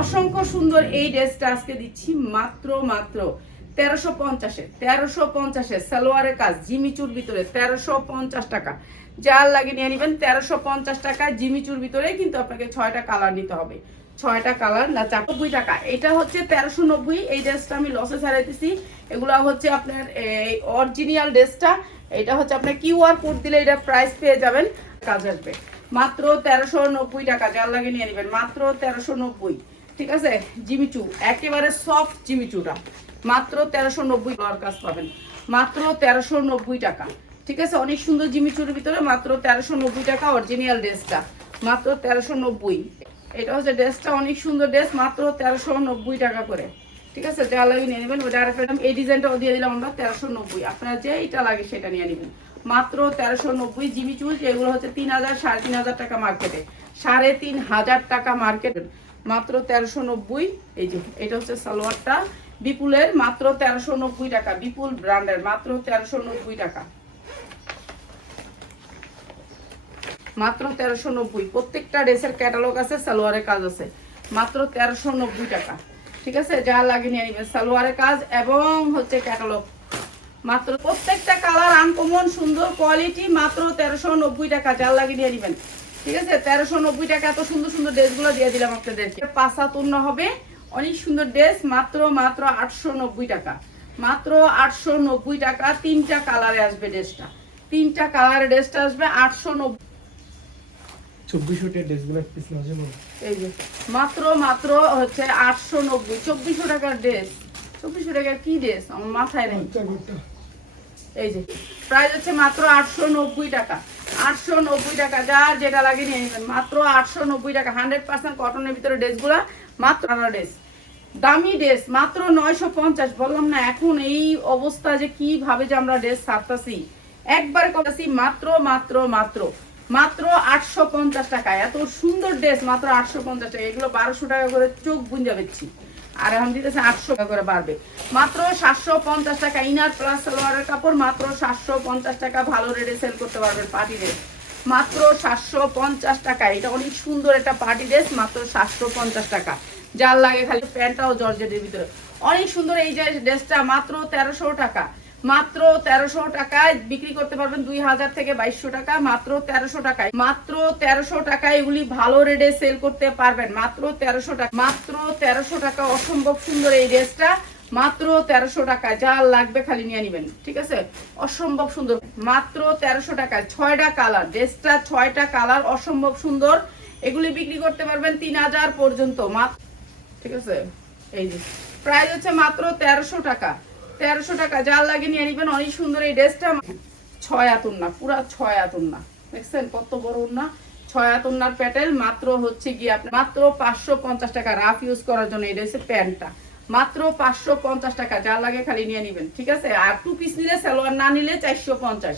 অসংখ্য সুন্দর এই ড্রেসটা আজকে দিচ্ছি মাত্র মাত্র 1350-এ। 1350-এ সালোয়ারের কাজ জিমিচুর ভিতরে 1350 টাকা। যার লাগে নিয়ে নেবেন 1350 টাকা জিমিচুর ভিতরে, কিন্তু আপনাকে 6টা কালার নিতে হবে। 6টা কালার না 490 টাকা। এটা হচ্ছে 1390। এই ড্রেসটা আমি লসে ছাড়াইতেছি। এগুলো হচ্ছে আপনার এই অরিজিনাল ড্রেসটা। এটা হচ্ছে আপনার কিউআর কোড দিলে এটা প্রাইস পেয়ে যাবেন, কাজ আসবে মাত্র 1390 টাকা। যার লাগে নিয়ে নেবেন মাত্র 1390। ঠিক আছে, জিমিচু একেবারে সফট জিমিচুটা মাত্র 1390 কাজ পাবেন মাত্র 1390 টাকা। ঠিক আছে, অনেক সুন্দর জিমিচুর ভিতরে মাত্র 1390 টাকা। অরিজিনাল ড্রেসটা মাত্র 1390। এটা হচ্ছে ড্রেসটা অনেক সুন্দর ড্রেস মাত্র 1390 টাকা করে। ঠিক আছে, যা লাগে নিয়ে নেবেন। ওটা আরেকটা এই ডিজাইনটাও দিয়ে দিলাম আমরা 1390। আপনার যেটা লাগে সেটা নিয়ে নেবেন মাত্র 1390। জিমি চুজ এগুলো হচ্ছে 3000 3500 টাকা মার্কেটে, 3500 টাকা মার্কেটে মাত্র 1390। এই যে এটা হচ্ছে সালোয়ারটা বিপুলের মাত্র 1390 টাকা। বিপুল ব্র্যান্ডের মাত্র 1390 টাকা, মাত্র 1390। প্রত্যেকটা ড্রেসের ক্যাটালগ আছে, সালোয়ারের কাজ আছে মাত্র 1390 টাকা। ঠিক আছে, যা লাগে নিয়ে নেবেন সালোয়ারের কাজ এবং হচ্ছে ক্যাটালগ মাত্র। প্রত্যেকটা কালার আনকমন সুন্দর কোয়ালিটি মাত্র 1390 টাকা। যা লাগে নিয়ে নেবেন। ঠিক আছে, 1390 টাকা। এত সুন্দর সুন্দর ড্রেসগুলো দিয়ে দিলাম আপনাদেরকে। পাঁচাতুন্ন হবে, অনেক সুন্দর ড্রেস মাত্র মাত্র 890 টাকা। মাত্র 890 টাকা। 3টা কালারে আসবে ড্রেসটা, 3টা কালারে ড্রেসটা আসবে 890। 2400 টাকা ড্রেসগুলো পিস না আছে এই যে মাত্র মাত্র হচ্ছে 890। 2400 টাকার ড্রেস, 2400 টাকার কি ড্রেস আমার মাথায় নেই। এই যে প্রাইস হচ্ছে মাত্র 890 টাকা। 890 টাকা, যার যেটা লাগে নিয়ে নেবেন মাত্র 890 টাকা। 100% কটনের ভিতরে ড্রেসগুলো মাত্র ড্রেস, দামি ড্রেস মাত্র 950। বললাম না এখন এই অবস্থা যে কিভাবে যে আমরা ড্রেস ছাড়তাছি, একবারে করতেছি মাত্র মাত্র মাত্র মাত্র 850 টাকা। এত সুন্দর ড্রেস মাত্র 850 টাকা। এগুলো 1200 টাকা করে চোখ বুঞ্জা বেচছি, আর এখন দিতেছে 800 টাকা করে বাড়বে মাত্র 750 টাকা। ইনার প্লাস সালোয়ারের কাপড় মাত্র 750 টাকা। ভালো রেটে সেল করতে পারবেন পার্টি ড্রেস মাত্র 750 টাকা। এটা অনেক সুন্দর একটা পার্টি ড্রেস মাত্র 750 টাকা। যার লাগে খালি প্যান্টটাও জর্জেটের ভিতরে অনেক সুন্দর। এই যে ড্রেসটা মাত্র 1300 টাকা। মাত্র 1300 টাকায় বিক্রি করতে পারবেন 2000 থেকে 2200 টাকা। মাত্র 1300 টাকায়, মাত্র 1300 টাকায় এগুলি ভালো রেটে সেল করতে পারবেন মাত্র 1300 টাকা। মাত্র 1300 টাকা। অসম্ভব সুন্দর এই ড্রেসটা মাত্র 1300 টাকা। যা লাগবে খালি নিয়ে নেবেন। ঠিক আছে, অসম্ভব সুন্দর মাত্র 1300 টাকায়। 6টা কালার ড্রেসটা, 6টা কালার অসম্ভব সুন্দর। এগুলি বিক্রি করতে পারবেন 3000 পর্যন্ত মাত্র। ঠিক আছে, এই যে প্রাইস হচ্ছে মাত্র 1300 টাকা। 1300 টাকা, যার লাগে নিয়ে নেবেন। অনেক সুন্দর এই ড্রেসটা। 6 আতুন না, পুরা 6 আতুন না, দেখছেন কত বড় না। 6 আতুন্নার প্যাটেল মাত্র হচ্ছে গিয়ে আপনার মাত্র 550 টাকা। রাফ ইউজ করার জন্য এই ড্রেসের প্যান্টটা মাত্র 550 টাকা। যার লাগে খালি নিয়ে নেবেন। ঠিক আছে, আর 2 পিস নিলে সালোয়ার না নিলে 450।